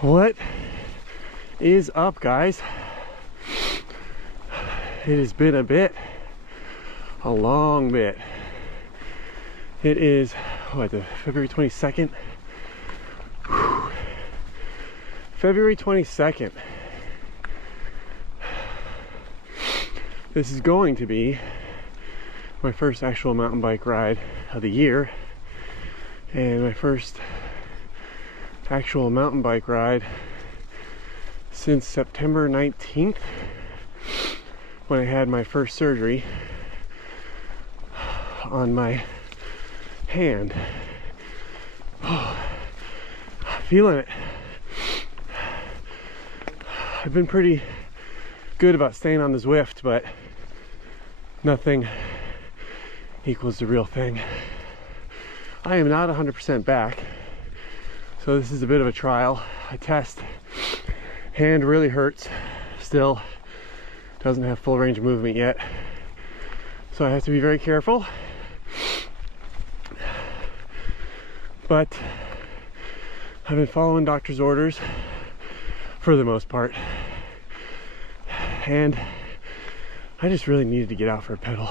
What is up, guys? It has been a long bit. It is what, the February 22nd? Whew. February 22nd. This is going to be my first actual mountain bike ride of the year, and my first actual mountain bike ride since September 19th, when I had my first surgery on my hand. Oh, feeling it. I've been pretty good about staying on the Zwift, but nothing equals the real thing. I am not 100% back, so this is a bit of a trial. I test. Hand really hurts still. Doesn't have full range of movement yet, so I have to be very careful. But I've been following doctor's orders for the most part, and I just really needed to get out for a pedal.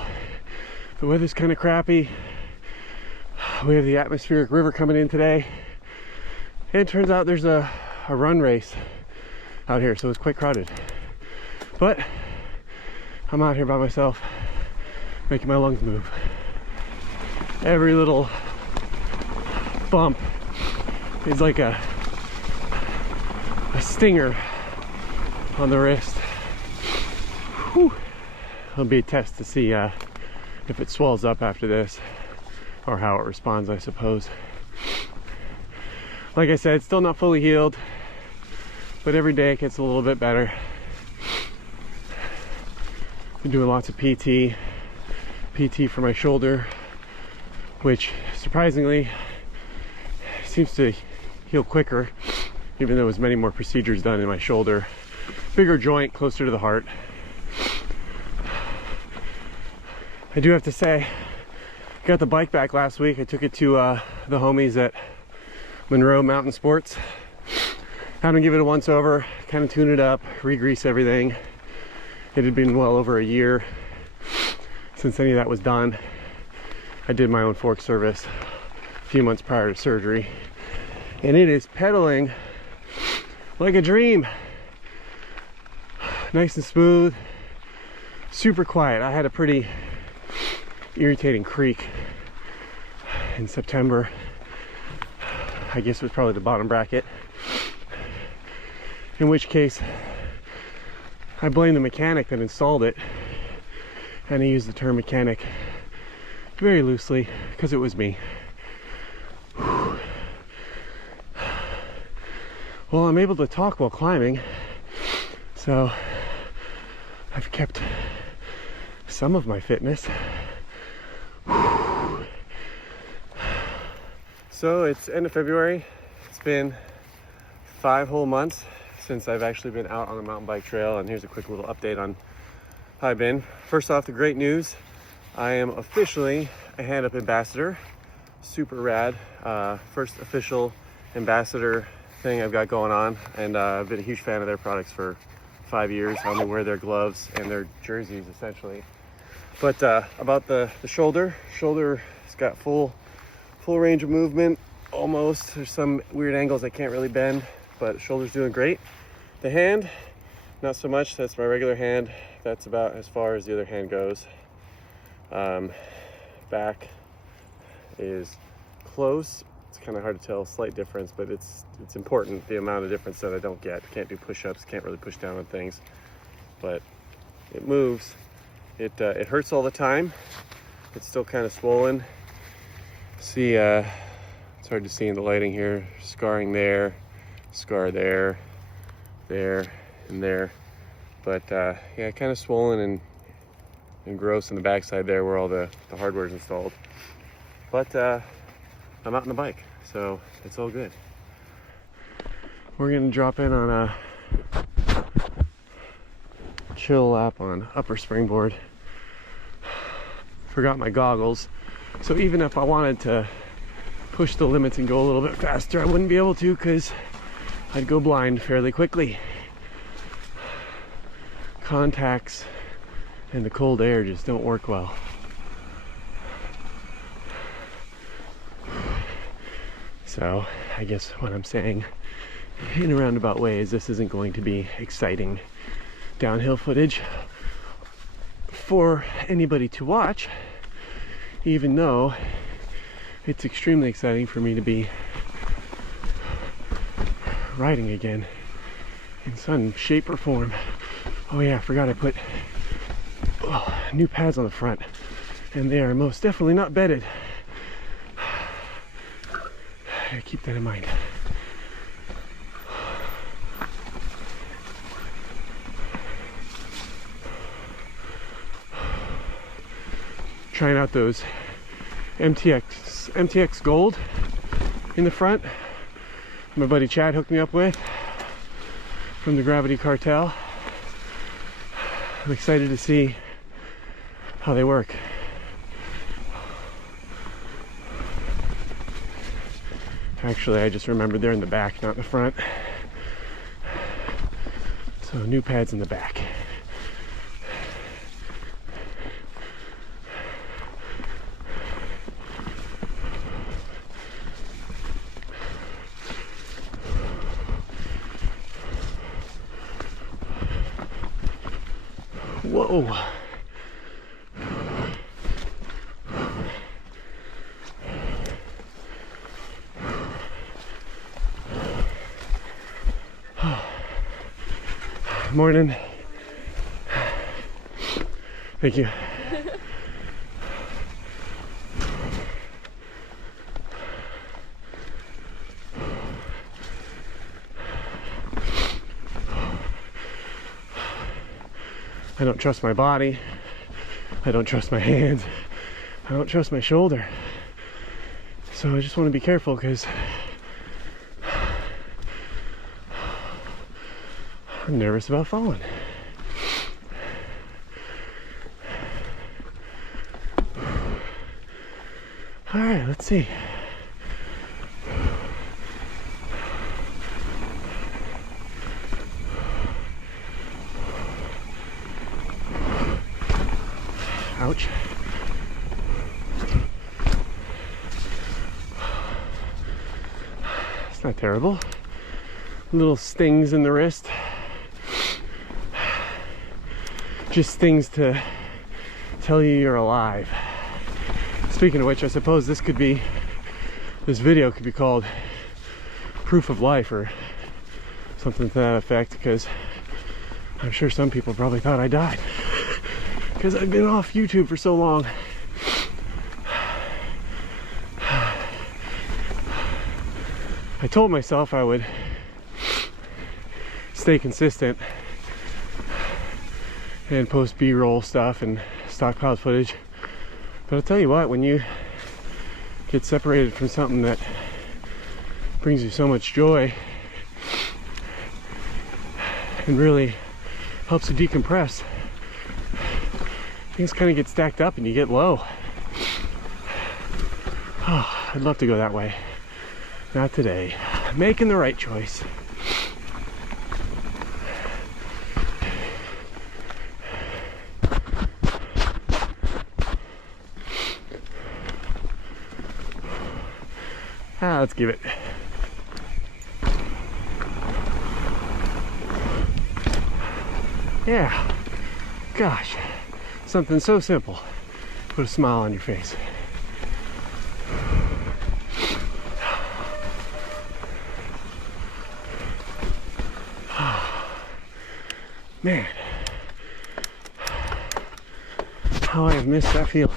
The weather's kind of crappy. We have the atmospheric river coming in today, and it turns out there's a run race out here, so it's quite crowded. But I'm out here by myself, making my lungs move. Every little bump is like a stinger on the wrist. Whew. It'll be a test to see if it swells up after this, or how it responds, I suppose. Like I said, it's still not fully healed, but every day it gets a little bit better. Been doing lots of PT for my shoulder, which surprisingly seems to heal quicker, even though there's many more procedures done in my shoulder. Bigger joint, closer to the heart. I do have to say, I got the bike back last week. I took it to the homies at Monroe Mountain Sports. Had them give it a once over, kind of tune it up, re-grease everything. It had been well over a year since any of that was done. I did my own fork service a few months prior to surgery, and it is pedaling like a dream. Nice and smooth, super quiet. I had a pretty irritating creak in September. I guess it was probably the bottom bracket, in which case I blame the mechanic that installed it, and I use the term mechanic very loosely because it was me. Well, I'm able to talk while climbing, so I've kept some of my fitness. So it's end of February. It's been 5 whole months since I've actually been out on a mountain bike trail, and here's a quick little update on how I've been. First off, the great news: I am officially a Hand Up ambassador. Super rad. First official ambassador thing I've got going on, and I've been a huge fan of their products for 5 years. I only wear their gloves and their jerseys essentially. But about the shoulder has got full range of movement almost. There's some weird angles I can't really bend, but the shoulder's doing great. The hand, not so much. That's my regular hand. That's about as far as the other hand goes. Back is close. It's kind of hard to tell, slight difference, but it's important, the amount of difference that I don't get. Can't do push-ups, can't really push down on things, but it moves. It hurts all the time. It's still kind of swollen. See, it's hard to see in the lighting here. Scarring there, scar there, and there. But yeah, kind of swollen and gross on the backside there where all the hardware is installed. But I'm out on the bike, so it's all good. We're gonna drop in on a chill lap on upper springboard. Forgot my goggles, so even if I wanted to push the limits and go a little bit faster, I wouldn't be able to, because I'd go blind fairly quickly. Contacts and the cold air just don't work well. So I guess what I'm saying in a roundabout way is this isn't going to be exciting downhill footage for anybody to watch, even though it's extremely exciting for me to be riding again in some shape or form. Oh yeah, I forgot I put new pads on the front, and they are most definitely not bedded. Keep that in mind. Trying out those MTX Gold in the front. My buddy Chad hooked me up with from the Gravity Cartel. I'm excited to see how they work. Actually, I just remembered they're in the back, not in the front. So new pads in the back. Whoa. Morning. Thank you. I don't trust my body. I don't trust my hands. I don't trust my shoulder. So I just want to be careful because I'm nervous about falling. All right, let's see. Ouch. It's not terrible. Little stings in the wrist. Just things to tell you you're alive. Speaking of which, I suppose this video could be called Proof of Life or something to that effect, because I'm sure some people probably thought I died because I've been off YouTube for so long. I told myself I would stay consistent and post B-roll stuff and stockpiled footage, but I'll tell you what, when you get separated from something that brings you so much joy and really helps you decompress, things kind of get stacked up and you get low. Oh, I'd love to go that way. Not today. Making the right choice. Let's give it. Yeah. Gosh. Something so simple. Put a smile on your face. Man. How I have missed that feeling.